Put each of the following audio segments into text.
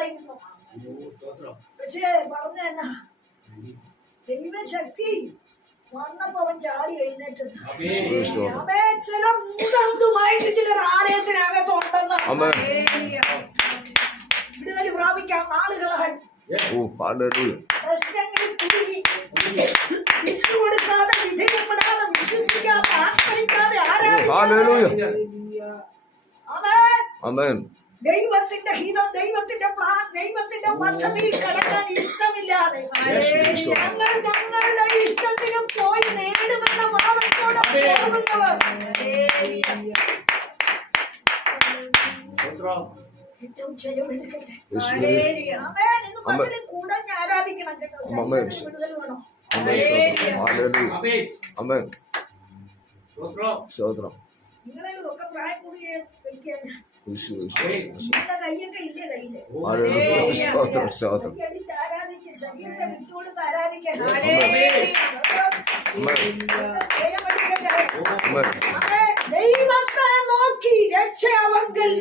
കളയുന്നു പക്ഷേ പറഞ്ഞ എന്നാ ദൈവശക്തി വന്നപ്പോ അവൻ ചാടി എഴുന്നേറ്റുന്നു അവേ ചില മൂതന്തുമായിട്ട് ചിലർ ആലയത്തിനകത്തുണ്ടെന്ന് Amen. വിടുതൽ പ്രാപിക്കാൻ നാളുകളായി Oh, hallelujah. പ്രശ്നങ്ങളിൽ കുടുങ്ങി വിട്ടുകൊടുക്കാതെ വിധേയപ്പെടാതെ വിശ്വസിക്കാതെ ആശ്രയിക്കാതെ Oh, ആരാധിക്കാതെ hallelujah. അവൻ Amen. ദൈവത്തിന്റെ ഹിതം ദൈവത്തിന്റെ പ്ലാൻ ദൈവത്തിന്റെ പദ്ധതിയിൽ കിടക്കാൻ ഇഷ്ടമില്ലാതെ ഞങ്ങൾ ഞങ്ങളുടെ ഇഷ്ടത്തിനും പോയി നേടുമെന്ന വാദത്തോടെ പോകുന്നവർ. ആരാധിക്കണം കേട്ടോ. സ്തോത്രം. നിങ്ങളെ ഒക്കെ പ്രായം കൂടിയ സ്തോത്രം സ്തോത്രം ദൈവത്തെ നോക്കി രക്ഷ അവങ്കിൽ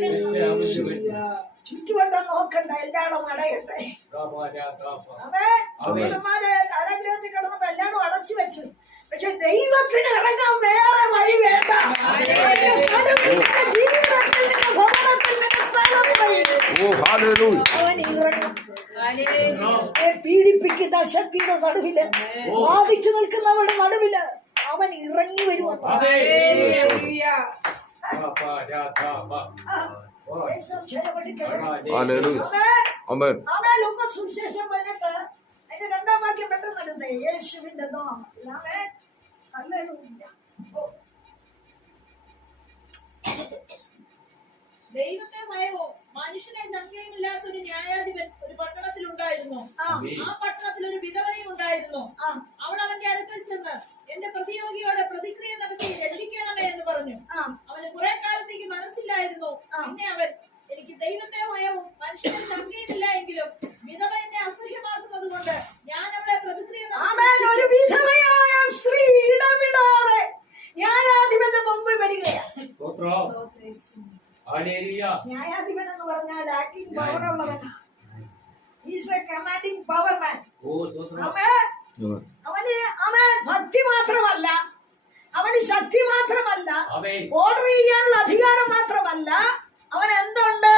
ചുറ്റുവട്ടം നോക്കണ്ട എല്ലായിടും അടയട്ടെ. അവേ പുരുഷന്മാര് കാരാഗ്രഹത്തിൽ കിടന്നപ്പോ എല്ലായിടും അടച്ചു വെച്ചു. പക്ഷെ ദൈവത്തിന് ഇറങ്ങാൻ വേറെ വഴി വേണ്ട നടുവിന്റെ ജീവിതത്തിൽ നിന്ന് ഭവനത്തിൽ നിന്ന് തലമുറയിൽ Oh, hallelujah. അവൻ ഇറങ്ങും അവനെ പീഡിപ്പിക്കുന്ന ശക്തിയുടെ നടുവിൽ ബാധിച്ചു നിൽക്കുന്നവരുടെ നടുവിൽ അവൻ ഇറങ്ങി വരുമെന്ന് യേശുവേ, സ്തോത്രം. Hallelujah. Amen. അവൻ ഒന്ന് സുവിശേഷം പറഞ്ഞിട്ട് അതിന്റെ രണ്ടാം വാക്യം പെട്ടെന്ന് എടുത്തേ യേശുവിന്റെ നാമത്തിൽ. അവൻ ഹല്ലേലൂയ. ദൈവത്തെ ഭയവോ മനുഷ്യനെ ശങ്കയുമില്ലാത്ത ഒരു ന്യായാധിപൻ ഒരു പട്ടണത്തിൽ ഉണ്ടായിരുന്നു ആ, പട്ടണത്തിൽ ഒരു വിധവയും ഉണ്ടായിരുന്നു. ആ, അവൾ അവന്റെ അടുക്കൽ ചെന്ന് എന്റെ പ്രതിയോഗിയോട് പ്രതിക്രിയ നടത്തി രക്ഷിക്കണമേ എന്ന് പറഞ്ഞു. ആ, അവന് കുറെ കാലത്തേക്ക് മനസ്സിലായിരുന്നു പിന്നെ അവൻ എനിക്ക് ദൈവത്തെ ഭയവും മനുഷ്യനെ ശങ്കയുമില്ല എങ്കിലും വിധവ എന്നെ അസഹ്യമാക്കുന്നത് കൊണ്ട് ഞാൻ അവളെ പ്രതിക്രിയ ആമേൻ. ഒരു വിധവയായ സ്ത്രീ ഇടവിടാതെ ന്യായാധിപന്റെ മുമ്പിൽ വരികയാണ്. ന്യായാധിപൻ എന്ന് പറഞ്ഞാൽ ആക്ടിംഗ് പവർ അവന് അവൻ ഭക്തി മാത്രമല്ല. അവന് ശക്തി മാത്രമല്ല. ഓർഡർ ചെയ്യാനുള്ള അധികാരം മാത്രമല്ല. അവൻ എന്തുണ്ട്.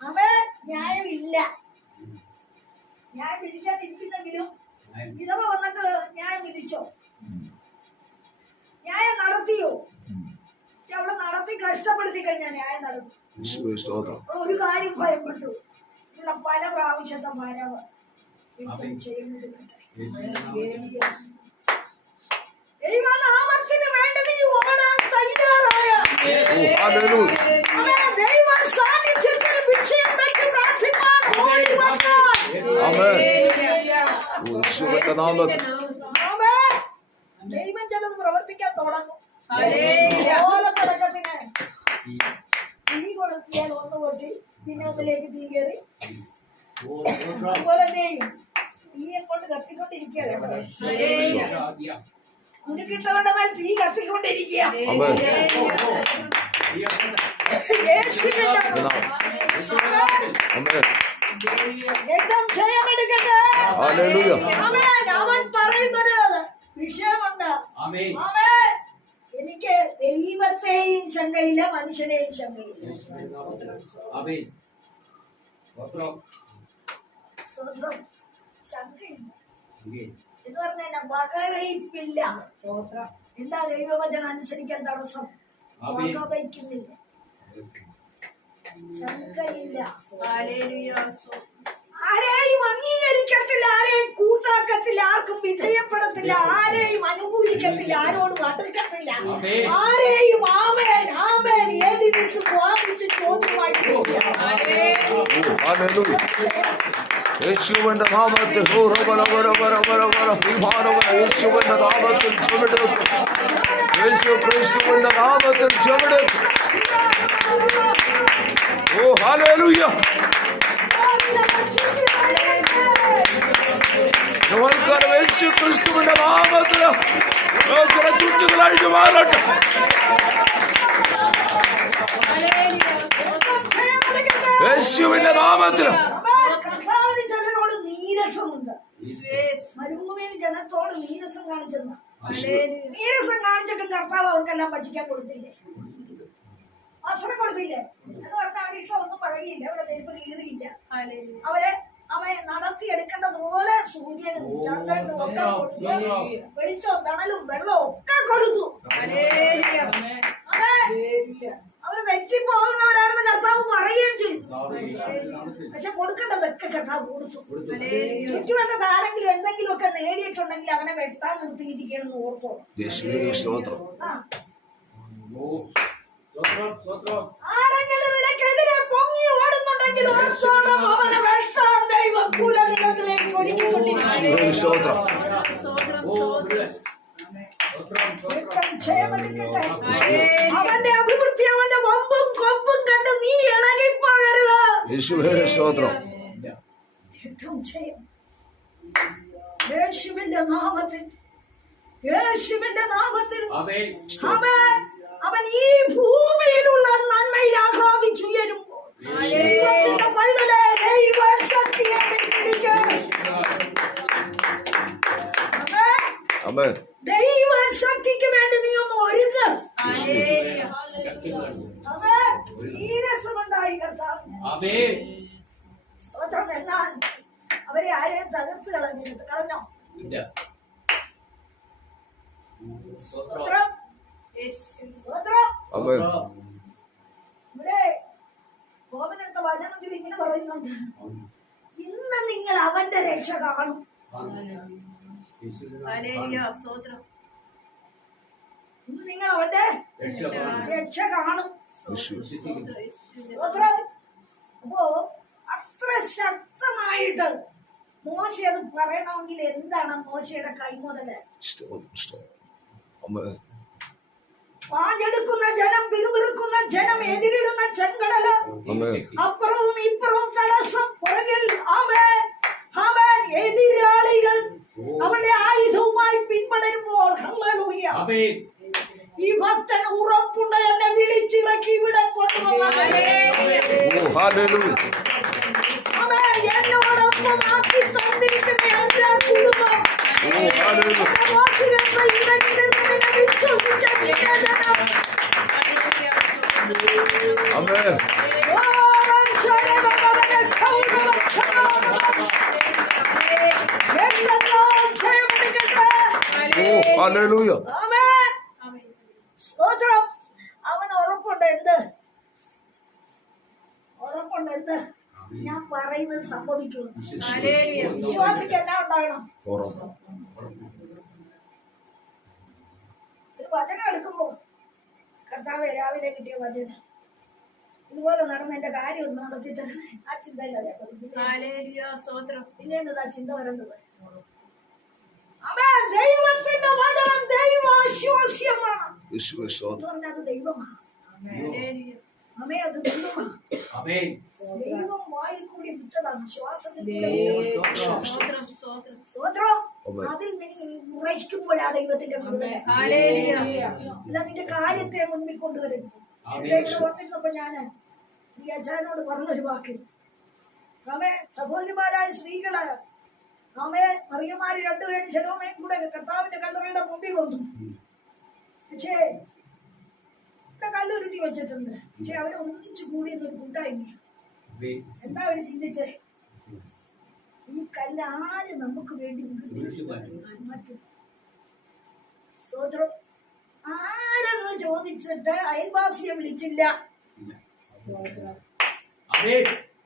അവൻ ന്യായമില്ല. ന്യായം വിധിക്കാതിരിക്കുന്നെങ്കിലും വിധവ വന്നിട്ട് ന്യായം വിധിച്ചോ? ന്യായം നടത്തിയോ? അവളെ നടത്തി കഷ്ടപ്പെടുത്തി കഴിഞ്ഞാൽ ന്യായം നടന്നു. ഒരു കാര്യം ഭയപ്പെട്ടു. ഇവിടെ പല പ്രാവശ്യത്തെ കണ്ടേ. ദൈവനാമത്തിന് വേണ്ടി നീ ഓടാൻ തയ്യാറായ ദൈവ സാന്നിധ്യത്തിൽ വിഷയം വെച്ച് പ്രാർത്ഥിക്കാൻ ഓടി വന്നാൽ. ദൈവം ചിലത് പ്രവർത്തിക്കാൻ തുടങ്ങും ഓലപ്പടക്കത്തിന് തീ കൊടുത്തിയാൽ ഒന്ന് പൊട്ടി പിന്നെ ഒന്നിലേക്ക് തീ കയറി അതുപോലെ ചെയ്യും തീയെ കൊണ്ട് കത്തിക്കൊണ്ടിരിക്കുക ഉരുക്കിട്ടവരുടെ മേൽ തീ കത്തിക്കൊണ്ടിരിക്കുക. ജയമെടുക്കട്ടെ. അവൻ പറയുന്നൊരു വിഷയമുണ്ട്. എനിക്ക് ദൈവത്തെയും ശങ്കയില്ല മനുഷ്യനെയും ശങ്കയില്ല. ശങ്കയില്ല. എന്ന് പറഞ്ഞാൽ വകവയ്പില്ല എന്താ ദൈവവചനം അനുസരിക്കാൻ തടസ്സം? വകവയ്ക്കുന്നില്ല. ശങ്കയില്ല. ആരെയും അംഗീകരിക്കത്തില്ല ആരെയും കൂട്ടാക്കത്തില്ല ആർക്കും വിധേയപ്പെടത്തില്ല ആരെയും അനുകൂലിക്കത്തില്ല ആരോടും അടുക്കത്തില്ല ആരെയും ആമേൻ ആമേൻ ഏതിനിട്ട് സ്വാമിച്ച് ചോദ്യമായിട്ടില്ല. യേശുവിന്റെ നാമത്തിൽ ഹൂറ വര വര വര വര വര വിമാനവന യേശുവിന്റെ നാമത്തിൽ ചുവടെടുക്കും യേശു ക്രിസ്തുവിന്റെ നാമത്തിൽ ചുവടെടുക്കും ഓ ഹാലേലൂയ നമ്മൾക്കറിയാം യേശു ക്രിസ്തുവിന്റെ നാമത്തിൽ ചില ചുറ്റുകൾ അഴിഞ്ഞു മാറട്ടെ യേശുവിന്റെ നാമത്തിൽ കാണിച്ചെന്ന. നീരസം കാണിച്ചിട്ടും കർത്താവ് അവർക്കെല്ലാം ഭക്ഷിക്കാൻ കൊടുത്തില്ലേ? വസ്ത്രം കൊടുത്തില്ലേ? എന്ന് പറഞ്ഞാൽ ഇഷ്ടം ഒന്നും പഴകിയില്ല അവരെ ചെരുപ്പ് കീറിയില്ല. അവരെ അവയെ നടത്തിയെടുക്കേണ്ടതുപോലെ സൂര്യനും ചന്ദ്രനും ഒക്കെ വെളിച്ചവും തണലും വെള്ളവും ഒക്കെ കൊടുത്തു അതെ അവർ വെറ്റിപ്പോകുന്നവരാണെന്ന് കർത്താവ് പറയുകയും ചെയ്തു പക്ഷെ കൊടുക്കേണ്ടതൊക്കെ കർത്താവ് കൊടുത്തു. ചുറ്റുവട്ടത്ത് ആരെങ്കിലും എന്തെങ്കിലും ഒക്കെ നേടിയിട്ടുണ്ടെങ്കിൽ അവനെ വെട്ടാൻ നിർത്തിയിരിക്കണം ഓർത്തോ. ആരെങ്കിലും നിനക്കെതിരെ പൊങ്ങി ഓടുന്നുണ്ടെങ്കിൽ അവനെ വെട്ടാൻ ദൈവം ഒരുക്കിക്കൊണ്ടിരിക്കുന്നു. അവന്റെ അഭിവൃദ്ധി അവന്റെ വമ്പും കൊമ്പും കണ്ട് നീ ഇളകിപ്പോകരുത്. യേശുവേ സ്തോത്രം ഏറ്റവും ജയം യേശുവിന്റെ നാമത്തിൽ യേശുവിന്റെ നാമത്തിൽ അവൻ അവൻ ഈ ഭൂമിയിലുള്ള നന്മയിൽ ആഹ്ലാദിച്ചുയരുമ്പോൾ ദൈവത്തിന്റെ പൈതലെ ദൈവശക്തിയെ പിടിക്ക്. അവൻ അമേൻ ദൈവശക്തിക്ക് വേണ്ടി നീ ഒന്ന് ഒരുങ്ങ അവൻ നീരസമുണ്ടായി കർത്താവ് സ്തോത്രം എന്നാൽ അവരെ ആരെയും തകർത്ത് കളഞ്ഞിരുന്നു കളഞ്ഞോ ഗോപനത്തെ വചനത്തിൽ ഇങ്ങനെ പറയുന്നുണ്ട്. ഇന്ന് നിങ്ങൾ അവന്റെ രക്ഷ കാണും. ഇന്ന് നിങ്ങൾ അവന്റെ രക്ഷ കാണും. അപ്പോ അത്ര ശക്തമായിട്ട് മോശ അത് പറയണമെങ്കിൽ എന്താണ് മോശയുടെ കൈമുതൽ? സ്തോത്രം സ്തോത്രം അമേൻ പാഞ്ഞെടുക്കുന്ന ജനം പിറുപിറുക്കുന്ന ജനം എതിരിടുന്ന ചെങ്കടൽ. അമേൻ അപ്പുറവും ഇപ്പുറവും തടസ്സം പുറകിൽ. അവൻ അവൻ എതിരാളികൾ അവന്റെ ആയുധവുമായി പിന്പടരുമ്പോൾ ഹല്ലേലൂയ ഈ ഭക്തൻ ഉറപ്പുണ്ട് എന്നെ വിളിച്ചിറക്കി ഇവിടെ കൊണ്ടുവന്നാൽ ഓ ഹല്ലേലൂയ. ആമേൻ. സ്തോത്രം. അവൻ ഉറപ്പുണ്ട് എന്ത്? ഉറപ്പുണ്ട് എന്ത്? ഞാൻ പറയുന്നത് സംഭവിക്കുന്നു. വിശ്വാസിക്ക് എന്നാ ഉണ്ടാകണം ഉറപ്പ് ഒരു വചനം എടുക്കുമ്പോ കർത്താവ് രാവിലെ കിട്ടിയ വചനം. ഇതുപോലെ നടന്ന എന്റെ കാര്യം ഒന്ന് നടത്തി തരണേ ആ ചിന്ത പിന്നെ എന്നതാ ചിന്ത വരണ്ടത്. ദൈവത്തിന്റെ വചനം ദൈവാശ്വാസ്യമാണ്. അത് ദൈവമാണ്. അമേ അത് ദൈവമാണ് ദൈവം വായിൽ കൂടി വിട്ടതാണ്. ശ്വാസത്തിൽ സ്തോത്രം ആമേൻ. അതിൽ നീ ഉറയ്ക്കുമ്പോഴാ ദൈവത്തിന്റെ അല്ല നിന്റെ കാര്യത്തെ മുന്നിൽ കൊണ്ടുവരുന്നു വന്നിരുന്നപ്പോ ഞാൻ ഈ അച്ഛനോട് പറഞ്ഞൊരു വാക്ക്. ആമേ സഹോദരിമാരായ സ്ത്രീകൾ ആമേ മറിയമാര് രണ്ടുപേരും ശലോമയും കൂടെ കർത്താവിന്റെ കണ്ണറയുടെ മുമ്പിൽ വന്നു. പക്ഷേ ഇവിടെ കല്ലുരുട്ടി വെച്ചിട്ടുണ്ട്. പക്ഷെ അവരെ ഒന്നിച്ചു കൂടി എന്നൊരു കൂട്ടായ്മ എന്താ അവർ ചിന്തിച്ചേ? ഈ കല്ല് ആര് നമുക്ക് വേണ്ടി സ്തോത്രം ആരെന്ന് ചോദിച്ചിട്ട് അയൽവാസിയെ വിളിച്ചില്ല?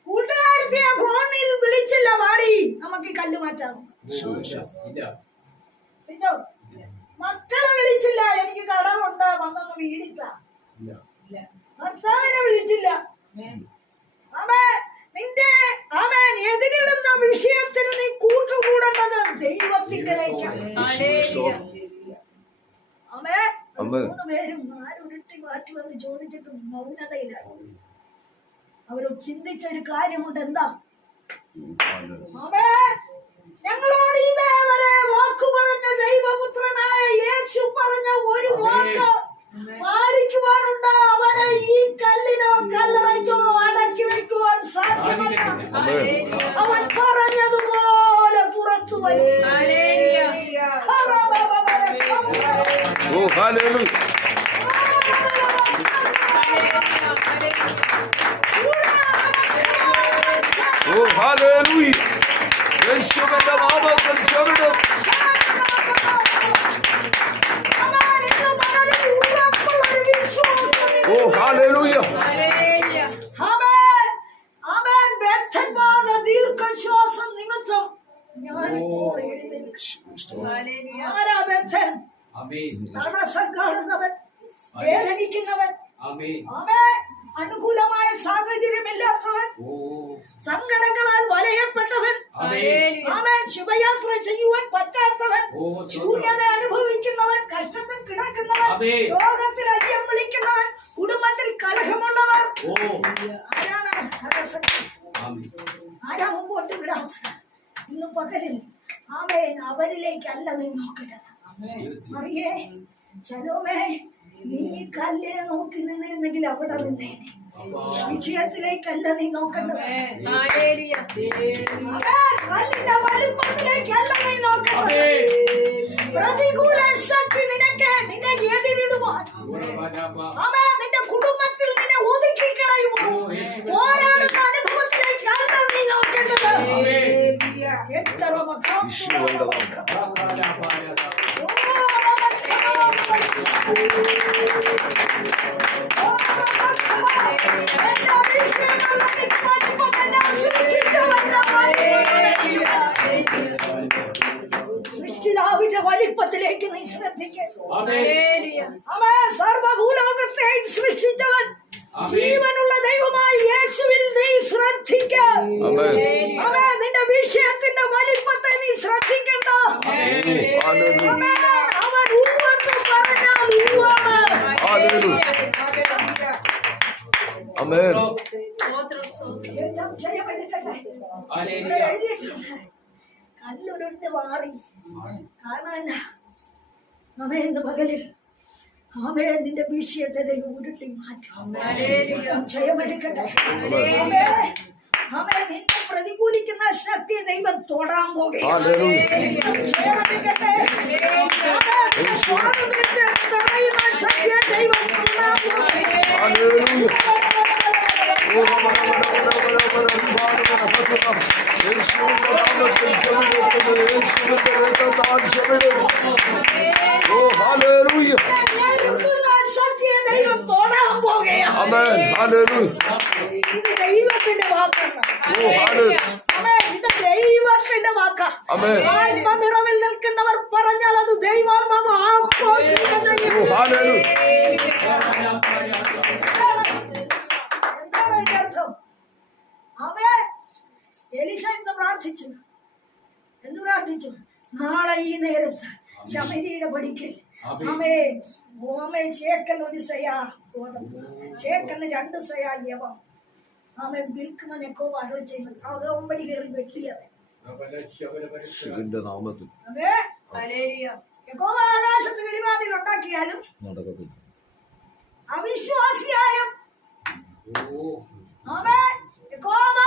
കൂട്ടുകാരത്തെ ഫോണിൽ വിളിച്ചില്ല വാടി. നമുക്ക് കല്ല് മാറ്റാം. മക്കളെ വിളിച്ചില്ല. എനിക്ക് കടമുണ്ട്. വന്നൊന്ന് വീടില്ല ഭർത്താവിനെ വിളിച്ചില്ല. അവൻ നിന്റെ അവൻ എതിരിടുന്ന വിഷയത്തിന് നീ കൂട്ടുകൂടേണ്ടത് ദൈവത്തിങ്കലേക്കാണ് യേശുവിന്റെ സ്തോത്രം അവൻ അമ്മേ. മൂന്ന് പേരും ആരുരുട്ടി മാറ്റി വന്ന് ചോദിച്ചിട്ട് മൗനതയിലായി അവർ ചിന്തിച്ച ഒരു കാര്യമുണ്ട് എന്താ ഞങ്ങളോട് ഇതേവരെ വാക്കു പറഞ്ഞ ദൈവപുത്രനായ യേശു പറഞ്ഞ ഒരു വാക്ക് മാറിക്കുവാനുണ്ട് അവനെ ഈ കല്ലിനോ കല്ലറയ്ക്കോ അടക്കി വെക്കുവാൻ സാധ്യമല്ല. അവൻ പറഞ്ഞതുപോലെ പുറത്തു വരും. ഓ ഹാലേലൂയ ഓ. ആമേൻ. വ്യർത്ഥന്മാരുടെ ദീർഘശ്വാസം നിമിത്തം ഞാനിപ്പോൾ എഴുന്നേൽക്കും. ആരാ വ്യർത്ഥൻ? തടസ്സം കാണുന്നവൻ വേദനിക്കുന്നവൻ. അനുകൂലമായ സാഹചര്യമില്ലാത്തവൻ. സങ്കടങ്ങളാൽ വലയപ്പെട്ടവൻ. ആമേൻ. ശുഭയാത്ര ചെയ്യുവാൻ പറ്റാത്തവൻ. ശൂന്യത അനുഭവിക്കുന്നവൻ. കഷ്ടത്തിൽ കിടക്കുന്നവൻ. രോഗത്തിൽ അയ്യം വിളിക്കുന്നവൻ കലഹമുള്ളവർ. ആരാണ് ആരാ മുമ്പോട്ട് വിടാത്തത് ഇന്ന് പകലിൽ ആമേൻ അവരിലേക്കല്ല നീ നോക്കേണ്ടത്. അറിയേ ചലോമേ നീ കല്ലിനെ നോക്കി നിന്നിരുന്നെങ്കിൽ അവിടെ നിന്നേനെ. വിജയത്തിലേക്കല്ല നീ നോക്കേണ്ടത്. കല്ലിന്റെ വലുപ്പത്തിലേക്കല്ല നീ നോക്കേണ്ടത്. പ്രതികൂല ശക്തി നിനക്ക് നിന്നെ എതിരിടുവാൻ ആമേ നിന്റെ കുടുംബത്തിൽ നിന്നെ ഒതുക്കി കളയുമോ പോരാടുന്ന അനുഭവത്തിലേക്കല്ല നീ നോക്കേണ്ടത് എത്ര മക്കം യേശുവിന്റെ നാമത്തിൽ സൃഷ്ടിതാവിന്റെ ജീവനുള്ള ദൈവമായി യേശുവിൽ നീ ശ്രദ്ധിക്ക. നിന്റെ വിഷയത്തിന്റെ വലിപ്പത്തെ നീ ശ്രദ്ധിക്കണ്ട. അവൻ ഉവ്വെന്ന് പറഞ്ഞാൽ ഉവ്വാണ്. കല്ലുരുണ്ട് മാറി കാരണം എന്താ അവൻ ഇന്ന് പകലിൽ അവൻ നിന്റെ വിഷയത്തെ ദൈവം ഉരുട്ടി മാറ്റും. ഏറ്റവും ജയമെടുക്കട്ടെ അവൻ അവൻ നിന്നെ പ്രതികൂലിക്കുന്ന ശക്തി ദൈവം തൊടാൻ പോകുകയാണ്. ഹല്ലേലൂയ ജയമെടുക്കട്ടെ. അവൻ സ്വാതന്ത്ര്യത്തെ തടയുന്ന ശക്തിയെ ദൈവം തൊടാൻ പോകുകയാണ്. ഹല്ലേലൂയ ഓ യേശുവിന്റെ നാമത്തിൽ ചെവിടും യേശുവിന്റെ രക്തത്താൽ ചെവിടും ഓ ഹാലലൂയ ആമേൻ ഹല്ലേലൂയ ഇത് ദൈവത്തിന്റെ വാക്കാണ് ഓ ഹാലലൂയ ആമേൻ. ഇത് ദൈവത്തിന്റെ വാക്കാ. ആത്മനിറവിൽ നിൽക്കുന്നവർ പറഞ്ഞാൽ അത് ദൈവാത്മാവ് ഹാലലൂയ അവേ എലിശ ഇന്ന് പ്രാർത്ഥിച്ചു. എന്ന് പ്രാർത്ഥിച്ചു. നാളെ ഈ നേരത്ത് ശബരിയുടെ പടിക്കൽ. അമേ ഓമേ ശേക്കൽ ഒരു സയാ ശേക്കലിന് രണ്ട് സയാ യവം. ആമേ വിൽക്കുമെന്നൊക്കെ അരുൾ ചെയ്യുന്നത് അതോമ്പടി കയറി വെട്ടിയത് യേശുവിന്റെ നാമത്തിൽ. ആകാശത്ത് വെളിവാതിൽ ഉണ്ടാക്കിയാലും നടക്കത്തില്ല. അവിശ്വാസിയായ ആമേ യഹോവ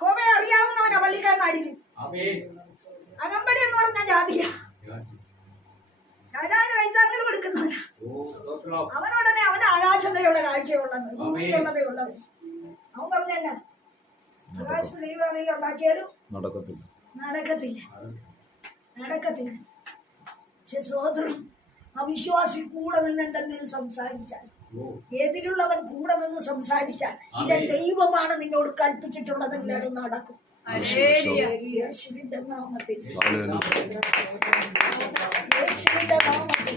യഹോവയെ അറിയാവുന്നവനാ പള്ളിക്കാരനായിരിക്കും. അകമ്പടി എന്ന് പറഞ്ഞ ജാതിയ. രാജാവിന് വൈത്താങ്കൽ കൊടുക്കുന്നവനാ. അവനുടനെ അവന് ആകാശതയുള്ള കാഴ്ചയുള്ളത് ഭൂമിയിലുള്ളതയുള്ളത് അവൻ പറഞ്ഞല്ല ഉണ്ടാക്കിയാലും നടക്കത്തില്ല. നടക്കത്തില്ല. അവിശ്വാസി കൂടെ നിന്ന് എന്തെങ്കിലും സംസാരിച്ചാൽ എതിരുള്ളവൻ കൂടെ നിന്ന് സംസാരിച്ചാൽ ഇതെ ദൈവമാണ് നിന്നോട് കൽപ്പിച്ചിട്ടുള്ളത് എല്ലാവരും നടക്കും. യേശുവിന്റെ നാമത്തിൽ. യേശുവിന്റെ നാമത്തിൽ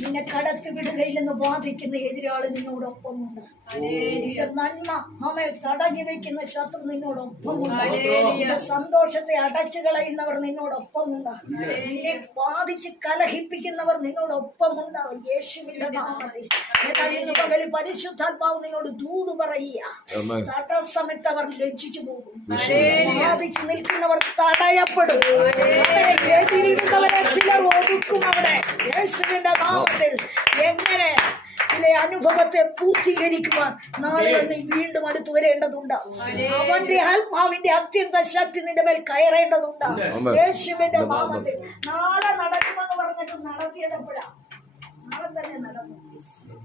നിന്നെ കടത്തി വിടുകയില്ലെന്ന് ബാധിക്കുന്ന എതിരാളി നിന്നോടൊപ്പമുണ്ട്. ഉണ്ട് നന്മ അവയെ തടഞ്ഞു വെക്കുന്ന ശത്രു നിന്നോടൊപ്പമുണ്ട്. നിന്റെ സന്തോഷത്തെ അടച്ചു കളയുന്നവർ നിന്നോടൊപ്പമുണ്ട്. നിന്നെ ബാധിച്ച് കലഹിപ്പിക്കുന്നവർ നിന്നോടൊപ്പമുണ്ട്. യേശുവിന്റെ നാമത്തിൽ. ഇന്ന് പകൽ പരിശുദ്ധാത്മാവ് നിന്നോട് ദൂത് പറയുക. ആമേൻ. തടസ്സമിട്ടവർ ലജ്ജിച്ചു പോകും. ബാധിച്ചു നിൽക്കുന്നവർ തടയപ്പെടും. എതിരിടുന്നവരെ ചിലർ ഒതുക്കും അവിടെ യേശുവിന്റെ നാമത്തിൽ എങ്ങനെ ചില അനുഭവത്തെ പൂർത്തീകരിക്കുവാൻ നാളെ നീ വീണ്ടും അടുത്ത് വരേണ്ടതുണ്ട്. അവന്റെ ആത്മാവിന്റെ അത്യന്ത ശക്തി നിന്റെ മേൽ കയറേണ്ടതുണ്ട്. യേശുവിന്റെ നാമത്തിൽ നാളെ നടക്കുമെന്ന് പറഞ്ഞിട്ട് നടത്തിയത് എപ്പോഴാ നാളെ തന്നെ നടന്നു.